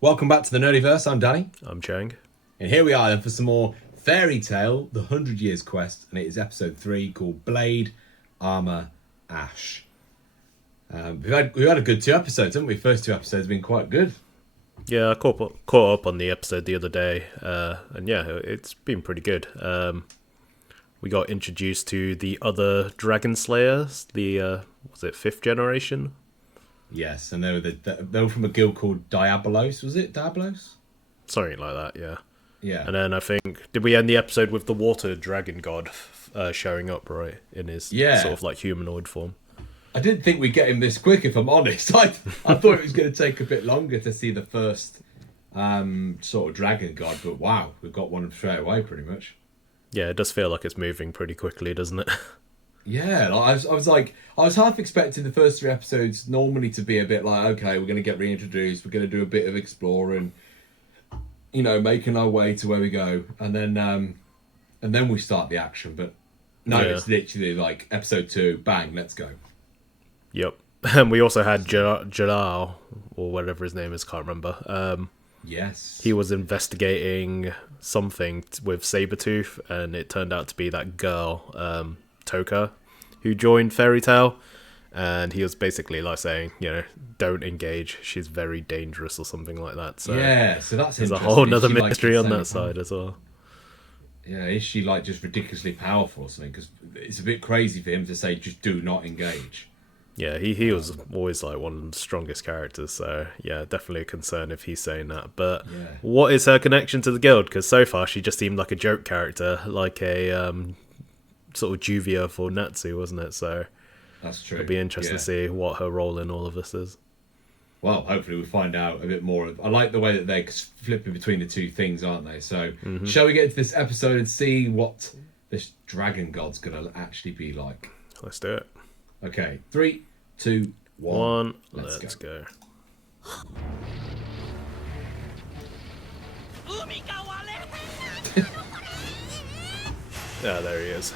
Welcome back to the Nerdyverse. I'm Danny, I'm Chang. and here we are then for some more Fairy Tale: The 100 Years Quest, and it is episode 3 called Blade, Armor, Ash. We've had a good 2 episodes, haven't we? First 2 episodes have been quite good. Yeah, I caught up on the episode the other day, and yeah, it's been pretty good. We got introduced to the other Dragon Slayers, the was it 5th generation? Yes, and they were from a guild called Diabolos. Was it Diabolos? Something like that, yeah. Yeah. And then I think did we end the episode with the Water Dragon God showing up right in his sort of like humanoid form? I didn't think we'd get him this quick, if I'm honest. I thought it was going to take a bit longer to see the first sort of dragon god, but wow, we've got one straight away, pretty much. Yeah, it does feel like it's moving pretty quickly, doesn't it? Yeah, like I was half expecting the first 3 episodes normally to be a bit like, okay, we're going to get reintroduced, we're going to do a bit of exploring, making our way to where we go, and then we start the action. But no, Yeah. It's literally like episode 2, bang, let's go. Yep. And we also had Jalal, or whatever his name is, can't remember. Yes. He was investigating something with Sabretooth, and it turned out to be that girl, Toka, who joined Fairy Tail. And he was basically like saying, don't engage. She's very dangerous or something like that. So yeah, so that's there's a interesting. whole other Is she, mystery on the that same- side as well. Yeah, is she like just ridiculously powerful or something? Because it's a bit crazy for him to say just do not engage. Yeah, he was always like one of the strongest characters, so yeah, definitely a concern if he's saying that. But Yeah. what is her connection to the guild? Because so far she just seemed like a joke character, like a sort of Juvia for Natsu, wasn't it? So That's true. it'll be interesting Yeah. to see what her role in all of this is. Well, hopefully we'll find out a bit more. I like the way that they're flipping between the two things, aren't they? So, shall we get into this episode and see what this dragon god's going to actually be like? Let's do it. Okay, 3, 2, 1. Let's go. Yeah, there he is.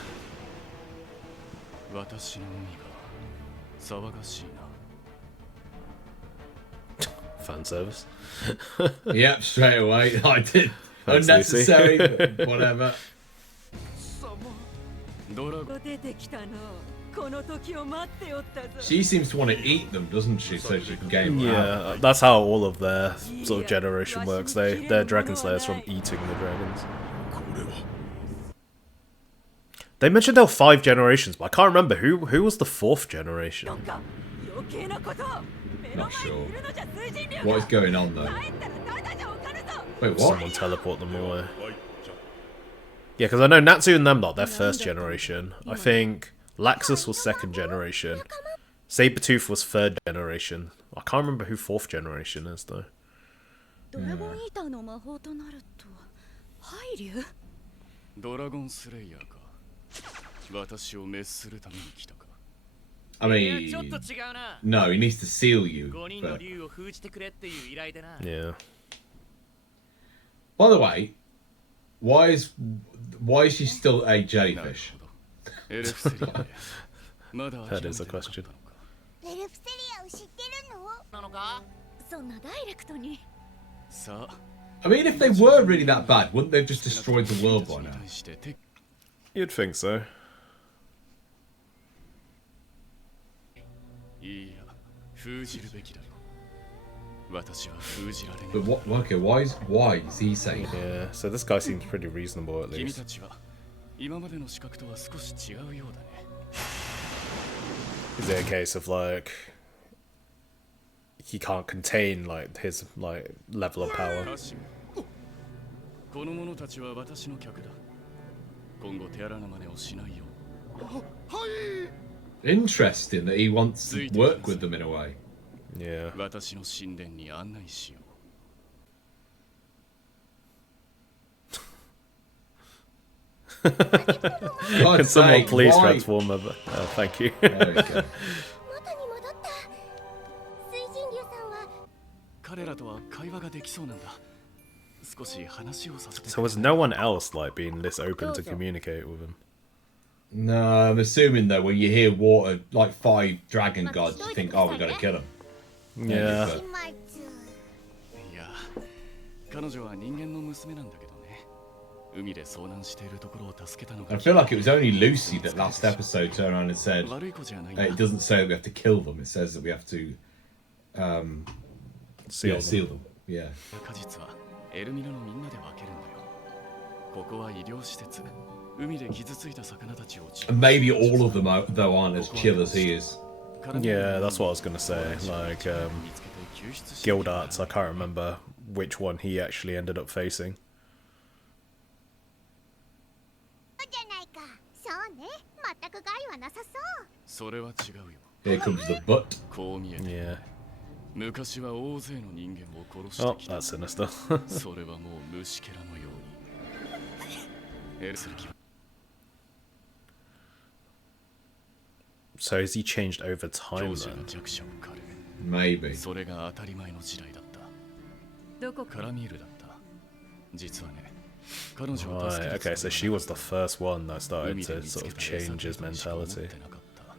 私の海が騒がしいな。 Fan service. Yep, straight away. I did. Thanks, Unnecessary, Lucy. but whatever. ドラゴン出てきたのこの時を待っておったぞ She seems to want to eat them, doesn't she? So she can gain more Yeah, that's how all of their sort of generation works. They're dragon slayers from eating the dragons. They mentioned there were 5 generations, but I can't remember who was the 4th generation. か余計なこと目の Not 前にいるのじゃ水神竜 What is going on though? 帰ったらただじゃおかぬぞ Wait, what? Someone teleport them away. Yeah, because I know Natsu and them lot, they're 1st generation. I think Laxus was 2nd generation. Sabretooth was 3rd generation. I can't remember who 4th generation is though. ドラゴンイーターの魔法となると配流ドラゴンスレイヤーか。私を滅するために来たか。 I ちょっと mean, 違うな。 no, he needs to seal you. 5人の But... 竜を封じてくれっていう依頼でな。 Yeah. By the way, why is she still a なる jellyfish? ほど。エルフセリアで。まだ諦 That めて is a なかった question. のか。エルフセリアを知ってるのなのか？そんなダイレクトにさあ、 I mean, if they were really that bad, wouldn't they have just destroyed the world by に now? 対して敵 You'd think so. いいや、封じるべきだろう。私は封じられない But。what? Okay, why is he saying? Yeah, so this guy seems pretty reasonable at 君 least. たちは今までの資格とは少し違うようだね。 Is it a case of like he can't contain like his like level of power? カシムこの者たちは私の客だ。今後手荒な真似をしないよ Interesting that he wants to work with them in a way. Yeah. う。私の神殿に案内しよう。 Can God's someone sake, please why? transform her? Thank you. There we go. 元に戻った水神竜さんは彼らとは会話ができそうなんだ。少し話をさせて So was no one else like being this open to communicate with him? No, I'm assuming though, when you hear water, like 5 dragon gods, you think, oh, we gotta kill them. Yeah. 今津いや彼女は人間の娘なんだけどね。海で遭難しているところを助けたのが I feel like it was only Lucy that last episode turned around and said, 悪い子じゃない it doesn't say that we have to kill them, it says that we have to Seal them. seal them. Yeah. 果実はエルミナのみんなで分けるんだよ。ここは医療施設。海で傷ついた魚たちを治療 And maybe all of them, though, aren't as chill as he is. Yeah, that's what I was gonna say. Like, 見つけて救出して Guild Arts, I can't remember which one he actually ended up facing. じゃないか。そうね。全く害はなさそう。それは違うよ。 Here comes the butt. こう見えて Yeah. 昔は大勢の人間を殺して Oh, きた。 that's sinister. それはもう虫けらのように。エルスルキは So has he changed over 強 time 者が then? 弱者を狩る。 Maybe. それが当たり前の時代だった。どこカラミールだった。実はね、彼女を助け Right, る okay, so she was the first one that 海 started で to 見つ sort け of た餌 change と his しか思って mentality. なかった。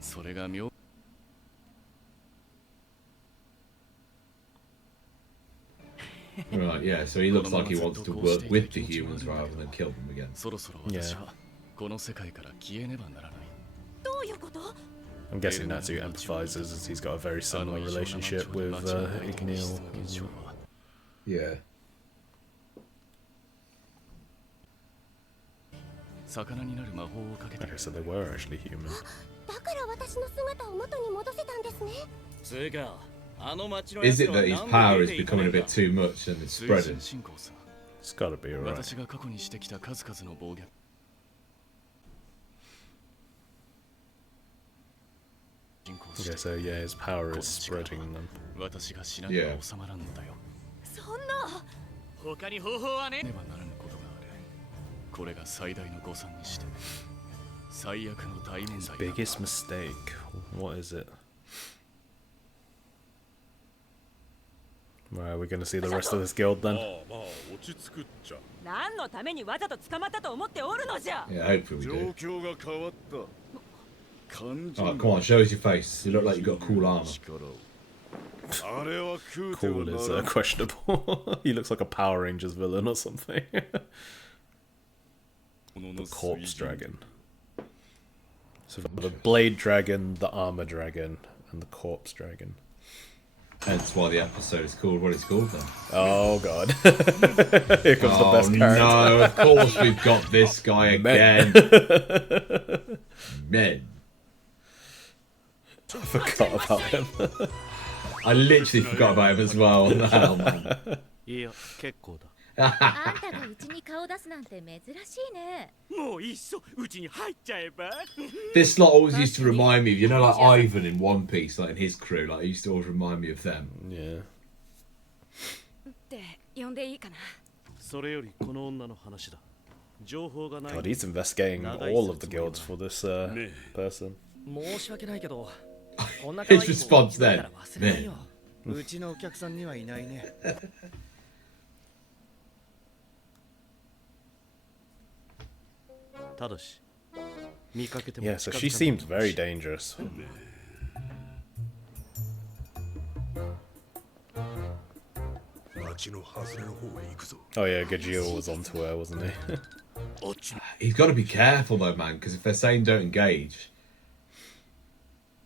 それが妙 Right, yeah, so he looks like he wants to work with the humans rather than kill them again. そろそろ私はこの世界から消えねばならない。どういうこと？ I'm guessing Natsu empathizes as he's got a very あの similar 異常な街 relationship を with 間違えて Igneel. その現象は Yeah. 魚になる魔法をかけて Okay, so they were actually human. だから私の姿を元に戻せたんですね。 Is it that his power is becoming a bit too much and it's 推 spreading? 進進行さ。 It's gotta be alright. 私が過去にしてきた数々の暴虐。進行し Okay, て so yeah, his power is spreading them. 私が死なねば収まらんのだよ。そんな。他に方法はねねばならぬことがある。これが最大の誤算にして最悪の大問題だ。 Biggest mistake. What is it? Right, we're gonna see the rest of this guild then. まあ落ち着くっちゃ何のためにわざと捕まったと思っておるのじゃ。 Yeah, hopefully we 状 do. 況が変わった肝心 Alright, come on, show us your face. You look like you've got cool armor. 力をあれは食うては Cool な is らん questionable. He looks like a Power Rangers villain or something. ものの The corpse 水準 dragon. So the blade dragon, the armor dragon, and the corpse dragon. Hence why the episode is called what it's called then. Oh god. Here comes the Oh best character. no, of course we've got this guy Men. again. Men. I forgot about him. I literally forgot about him as well. What the hell, man? いや結構だあんたがうちに顔出すなんて珍しいね。もういっそうちに入っちゃえば This lot always used to remind me of, you know, like Ivan in One Piece, like in his crew, like it used to always remind me of them. Yeah. って呼んでいいかな。それよりこの女の話だ情報がない God, he's investigating all of the guilds for this person. 申し訳ないけどこんな His response then, 忘れないようちのお客さんにはいないねただし見かけても Yeah, so 近づ she かない seems very dangerous. 町の外れの方へ行くぞ Oh yeah, Gajeel was onto her, wasn't he? He's got to be careful though, man, because if they're saying don't engage,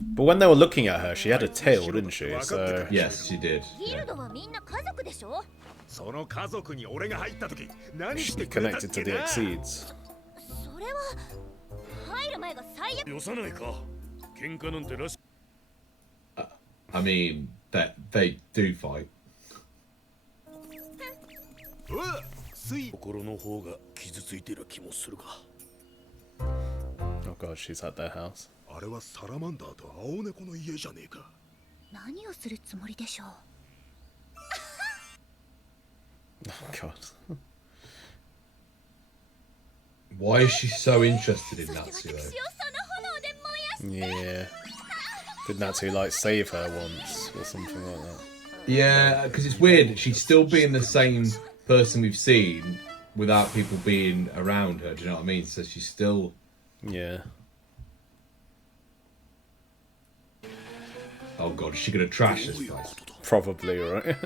But when they were looking at her, she had a tail, didn't she? So yes, she did. ギルドはみんな家族でしょ。その家族に俺が入った時何し she'd て be くれたっ connected け to the な そ Exceeds. れは入る前が最悪。よさないか喧嘩なんてらし I mean, that they do fight. うわ水心の方が傷ついてる気もするが Oh god, she's at their house. あれはサラマンダーと青猫の家じゃねえか何をするつもりでしょう。 Oh god. Why is she so interested in そして Natsu 私を though? その炎で燃やし Yeah. Did Natsu like save her once or something like that? Yeah, because it's weird. She's still being the same person we've seen without people being around her. Do you know what I mean? So she's still. Yeah. Oh god, is she gonna trash this place? Probably, right?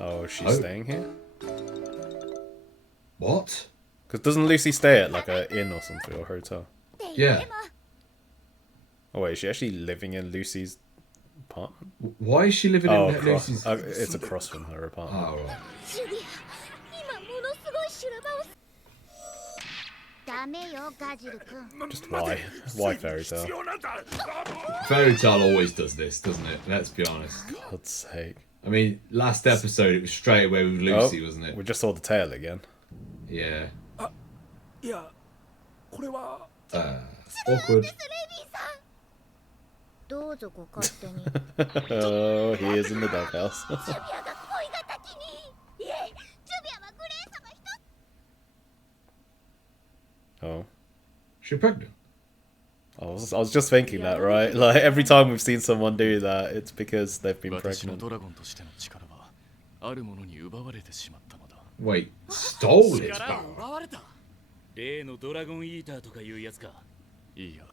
Oh, she's Oh. staying here? What? Because doesn't Lucy stay at like a inn or something or hotel? Yeah. Oh wait, is she actually living in Lucy's apartment? Why is she living Oh, in Lucy's? it's across from her apartment. Oh, right. ジュリア今ものすごい修羅場をダメよガジル君 Just why? Why fairy tale? Fairy Tale always does this, doesn't it? Let's be honest. God's sake. I mean, last episode it was straight away with Lucy, wasn't it? We just saw the tail again. Yeah. いやこれは Awkward. どうぞご勝手に Oh, he is in the doghouse. ジュビアが恋敵にいえジュビアはグレー様一つ Oh. She's pregnant. I was just thinking that, right? Like, every time we've seen someone do that, it's because they've been 私の pregnant. ドラゴンとしての力はあるものに奪われてしまったのだ Wait, stole its 力を power? 奪われた例のドラゴンイーターとかいうやつか。いいや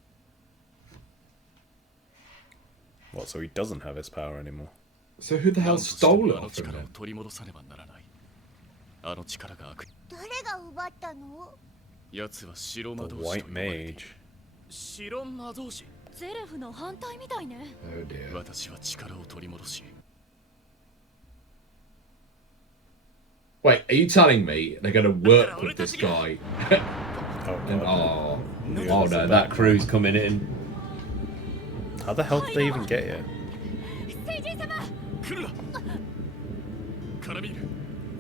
What, so he doesn't have his power anymore? So who the 何 hell として stole も it あの off him 力を then? 取り戻さねばならないあの力が悪誰が奪ったの奴は白魔 The 導士 White と呼ばれている Mage. 白魔導士ゼレフの反対みたいね Oh dear. 私は力を取り戻し Wait, are you telling me they're going to work with this guy? Oh, And, God. oh no, that crew's coming in. How the hell did they even get here? 聖人様来るなカラミール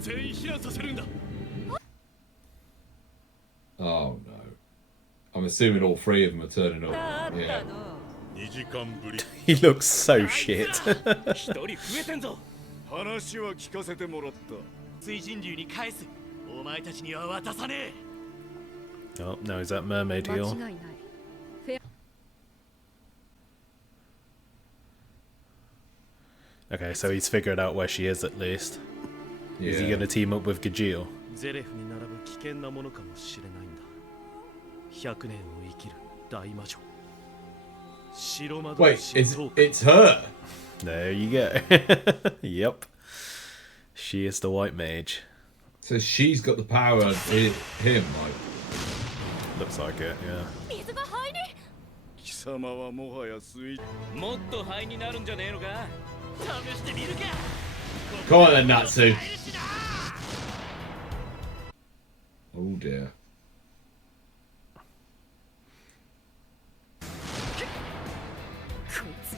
全員避難させるんだ Oh no. I'm assuming all three of them are turning up. Yeah. 2時間ぶり He looks so shit. 一人増えてんぞ。話は聞かせてもらった 水神竜に返す。お前たちには渡さね Oh, no, is that mermaid 間違 heel? いない Okay, so he's figured out where she is at least. Is he Yeah. gonna team up with Gajeel? え。ゼレフに並ぶ危険なものかもしれないんだ。100年を生きる大魔女。白魔導 Wait, 士 it's トーク it's her. There you go. Yep. She is the white mage. So she's got the power of him, like. Looks like it, yeah. 水が入り貴様はもはやスイもっと灰になるんじゃねえのか試してみるか Come on then, Natsu. Oh dear. こいつ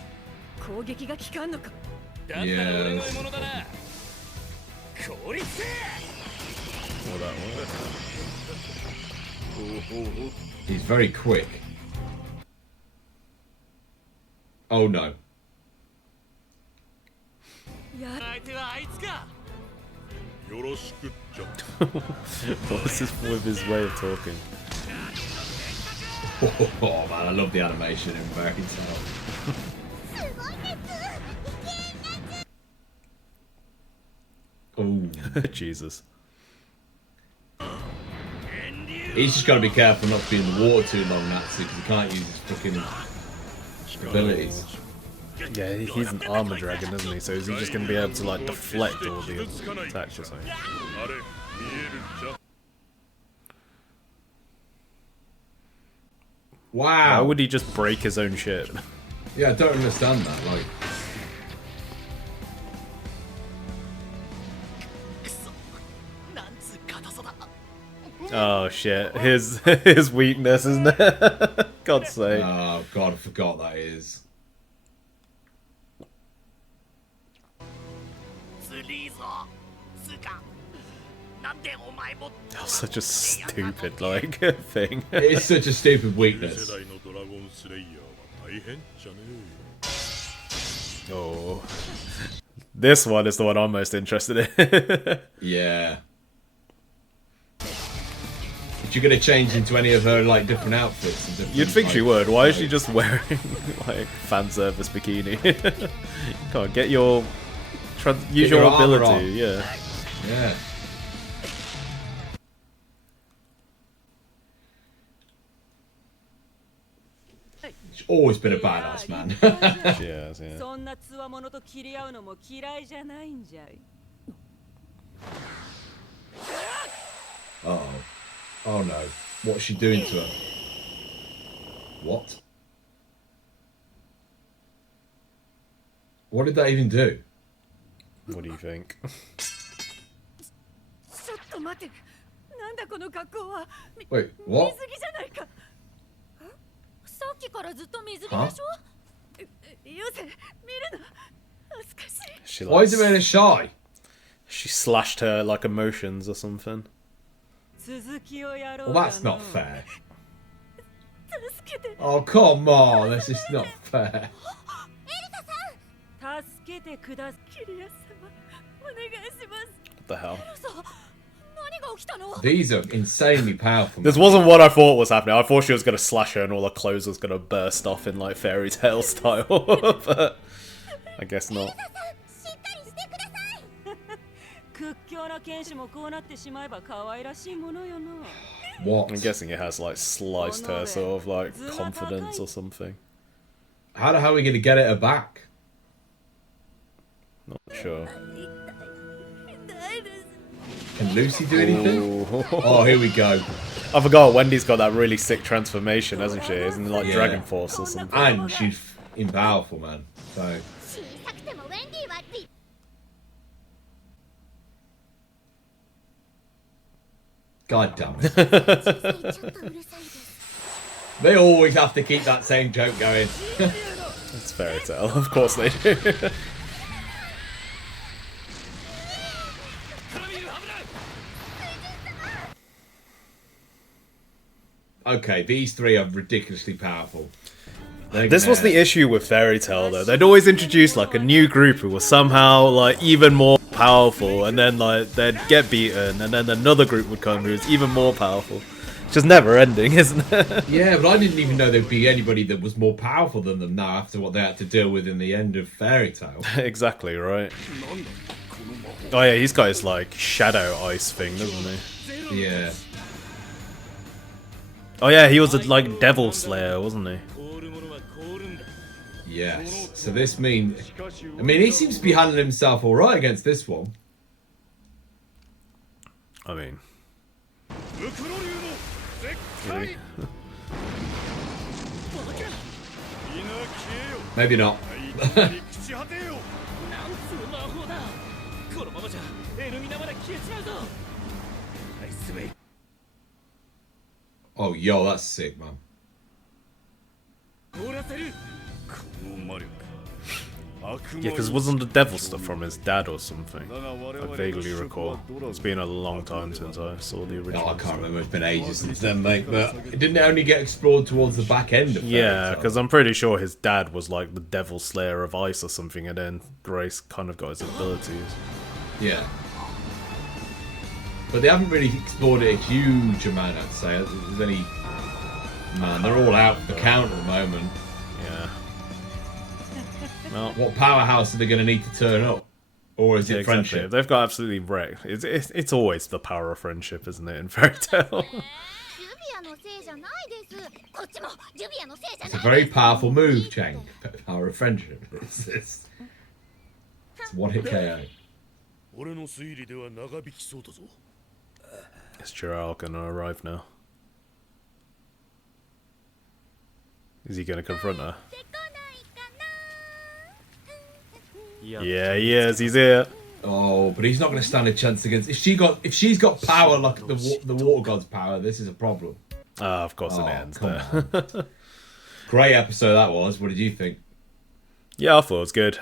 攻撃が効かんのかだったら俺の獲物だな効率せ Well, that one. He's very quick. Oh no. や相手はあいつかよろしくじゃ What's this with his way of talking? Oh man, I love the animation in Fairy Tail. すごい熱 Oh, Jesus. he's just got to be careful not to be in the water too long, Natsu, because he can't use his fucking abilities. Yeah, he's an armor dragon, isn't he? So is he just gonna be able to like deflect all the attacks or something? あれ見えるじゃ Why Wow. would he just break his own ship? Yeah, I don't understand that. Like, なんつう硬さだ Oh shit, his weakness, isn't it? God's sake. oh god, I forgot that is. ずりーぞつうかなんでお前も Such a stupid like thing. It's such a stupid 世 weakness. 代のドラゴンスレイヤーは大変じゃね Oh, this one is the one I'm most interested in. Yeah. Is she gonna change into any of her like different outfits? And different, You'd think she like, would. Why is like- she just wearing like fan service bikini? Come on, get your use your your armor ability. on. Yeah. Yeah. always been a badass man. She has, yeah. そんなつわものと切り合うのも嫌いじゃないんじゃい。 Uh-oh. Oh no. What's she doing to her? What? What did that even do? What do you think? ちょっと待って。なんだこの格好は。 Wait, what? 水着じゃないか。さっきからずっと水着でしょ Huh? よせ、見るな。恥ずかしい。 She Why is Amanda shy? she slashed her like emotions or something. 続きをやろ Well, うかな。 that's not fair. 助けて。 Oh, come on. That's just not fair. 助けてください。キリア様、お願いします。 What the hell? 何が起きたの These are insanely powerful. This wasn't what I thought was happening. I thought she was gonna slash her and all her clothes was gonna burst off in like fairy tale style, but I guess not. しっかりしてください。屈強な剣士もこうなってしまえば可愛らしいものよな。 What? I'm guessing it has like sliced her sort of like confidence or something. How the hell are we going to get it her back? Not sure. 痛いです。 Can Lucy do anything? Ooh. Oh, here we go. I forgot Wendy's got that really sick transformation, hasn't she? Isn't it like Yeah. Dragon Force or something? And she's powerful, man. So, 小さくてもウェンディは立 god damn it. ちょっとうるさいです。 They always have to keep that same joke going. It's fairy tale, of course they do. Okay, these three are ridiculously powerful. They're This was gonna- the issue with Fairy Tail though. They'd always introduce like a new group who was somehow like even more powerful, and then like they'd get beaten, and then another group would come who's even more powerful. It's just never ending, isn't it? Yeah, but I didn't even know there'd be anybody that was more powerful than them now after what they had to deal with in the end of Fairy Tail. Exactly right. Oh yeah, he's got his like shadow ice thing, doesn't he? Yeah. Oh yeah, he was a like devil slayer, wasn't he? 凍るものは凍るんだ。 Yes. So this means... I mean, he seems to be handling himself alright against this one. I mean, ムクロ竜の絶 really. みんな消えよ。 Maybe not. はい、朽ち果てよ。なんつう魔法だ。このままじゃエルミナまで消えちまうぞ。ナイスウェイ。 Oh, yo, that's sick, man. 凍らせる。この魔力。悪魔 Yeah, because wasn't the devil stuff from his dad or something? I vaguely recall. It's been a long time since I saw the Oh, original. I can't remember. It's been ages since then, mate. But it didn't only get explored towards the back end of Fairy Yeah, Tail. because I'm pretty sure his dad was like the devil slayer of ice or something, and then Grace kind of got his abilities. Yeah. But they haven't really explored it a huge amount, I'd say. There's any... Man, they're all out for the count at the moment. Yeah. Well, What powerhouse are they going to need to turn up? Or is it yeah, exactly. friendship? They've got absolutely wrecked. It's always the power of friendship, isn't it, in Fairy Tail? ジュビアのせいじゃないです。こっちもジュビアのせいじゃ It's な a い very powerful move, Chang. Power of friendship. It's one hit KO. 俺の推理では長引きそうだぞ。 Is Jiraiya gonna arrive now? Is he gonna confront her? でこないかな。 Yeah, he is. He's here. Oh, but he's not going to stand a chance against... If she's got power like the water god's power, this is a problem. Ah, of course Oh, it ends come there. Great episode that was. What did you think? Yeah, I thought it was good.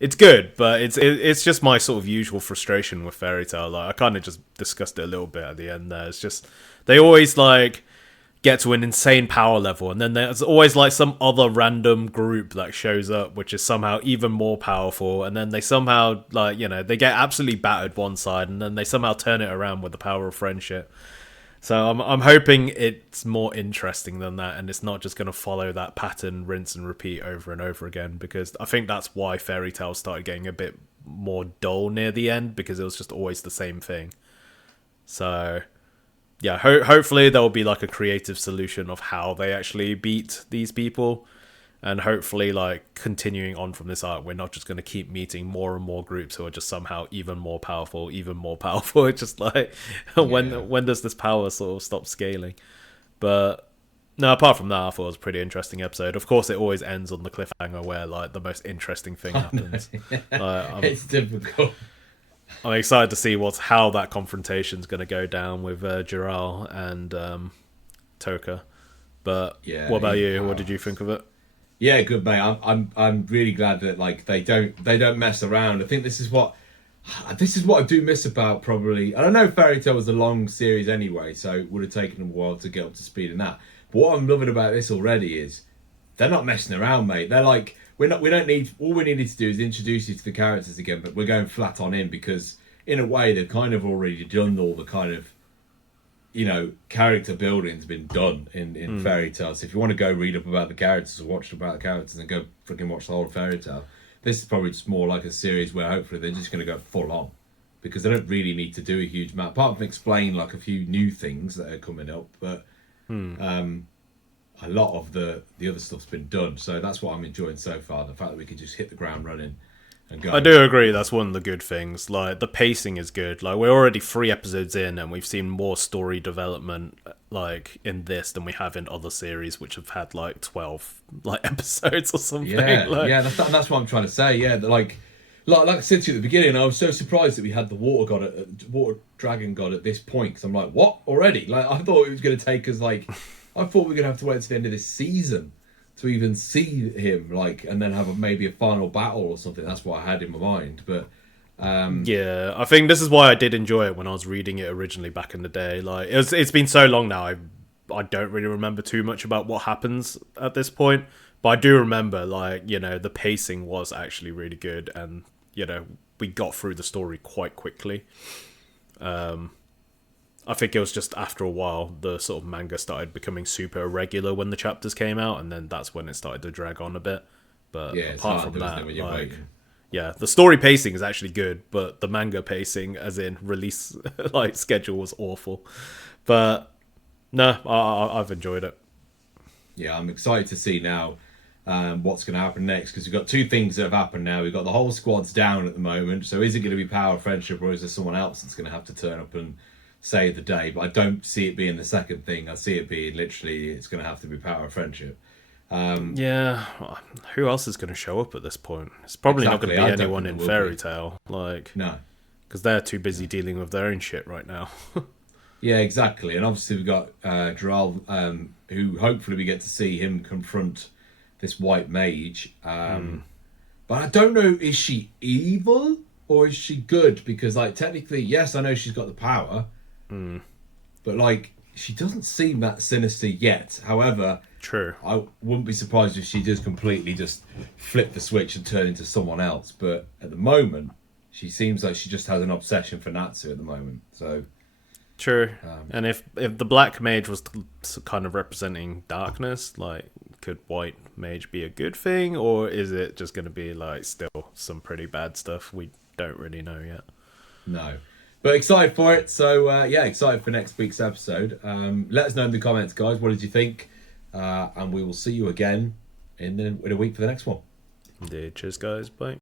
It's good, but it's just my sort of usual frustration with Fairy Tail. Like I kind of just discussed it a little bit at the end there. It's just they always like get to an insane power level, and then there's always like some other random group that shows up which is somehow even more powerful, and then they somehow like, you know, they get absolutely battered one side, and then they somehow turn it around with the power of friendship. So I'm hoping it's more interesting than that, and it's not just going to follow that pattern, rinse and repeat over and over again, because I think that's why Fairy Tail started getting a bit more dull near the end, because it was just always the same thing. So yeah, hopefully there will be like a creative solution of how they actually beat these people. And hopefully, like, continuing on from this arc, we're not just going to keep meeting more and more groups who are just somehow even more powerful, even more powerful. It's just like, when does this power sort of stop scaling? But no, apart from that, I thought it was a pretty interesting episode. Of course, it always ends on the cliffhanger where, like, the most interesting thing happens. It's difficult. I'm excited to see how that confrontation's going to go down with Jiral and Toka. But what about you? What did you think of it? Yeah, good mate. I'm really glad that like they don't mess around. I think this is what I do miss about probably. I don't know. Fairy Tail was a long series anyway, so it would have taken them a while to get up to speed in that. But what I'm loving about this already is they're not messing around, mate. They're like we don't need. All we needed to do is introduce you to the characters again, but we're going flat on in because in a way they've kind of already done all the kind of, you know, character building's been done in Fairy Tail. So if you want to go read up about the characters or watch about the characters and go freaking watch the whole Fairy Tail, this is probably just more like a series where hopefully they're just going to go full on because they don't really need to do a huge amount apart from explain like a few new things that are coming up. But a lot of the other stuff's been done. So that's what I'm enjoying so far. The fact that we can just hit the ground running. I do agree that's one of the good things. Like, the pacing is good. Like, we're already 3 episodes in and we've seen more story development like in this than we have in other series which have had like 12 like episodes or something. Yeah, that's what I'm trying to say. Yeah, like I said to you at the beginning, I was so surprised that we had the water dragon god at this point because I'm like, what already? Like, I thought it was going to take us like I thought we were going to have to wait to the end of this season to even see him, like, and then have maybe a final battle or something. That's what I had in my mind. But yeah, I think this is why I did enjoy it when I was reading it originally back in the day. Like, it's been so long now, I don't really remember too much about what happens at this point. But I do remember, like, you know, the pacing was actually really good, and you know, we got through the story quite quickly. I think it was just after a while the sort of manga started becoming super irregular when the chapters came out, and then that's when it started to drag on a bit. But yeah, apart from that, like, yeah, the story pacing is actually good, but the manga pacing, as in release like schedule, was awful. But no, I've enjoyed it. Yeah, I'm excited to see now what's going to happen next because we've got 2 things that have happened now. We've got the whole squad's down at the moment, so is it going to be Power Friendship or is there someone else that's going to have to turn up and save the day? But I don't see it being the second thing. I see it being literally it's going to have to be Power Friendship. Yeah, who else is going to show up at this point? It's probably not going to be anyone in Fairy Tail, like, no, because they're too busy dealing with their own shit right now. Yeah, exactly. And obviously we've got Jiral, who hopefully we get to see him confront this white mage. But I don't know, is she evil or is she good? Because, like, technically, yes, I know she's got the power, but, like, she doesn't seem that sinister yet. However, true, I wouldn't be surprised if she does completely just flip the switch and turn into someone else. But at the moment, she seems like she just has an obsession for Natsu at the moment. So true. And if the black mage was kind of representing darkness, like, could white mage be a good thing, or is it just going to be like still some pretty bad stuff? We don't really know yet. No. But excited for it. So, yeah, excited for next week's episode. Let us know in the comments, guys. What did you think? And we will see you again in a week for the next one. Indeed. Cheers, guys. Bye.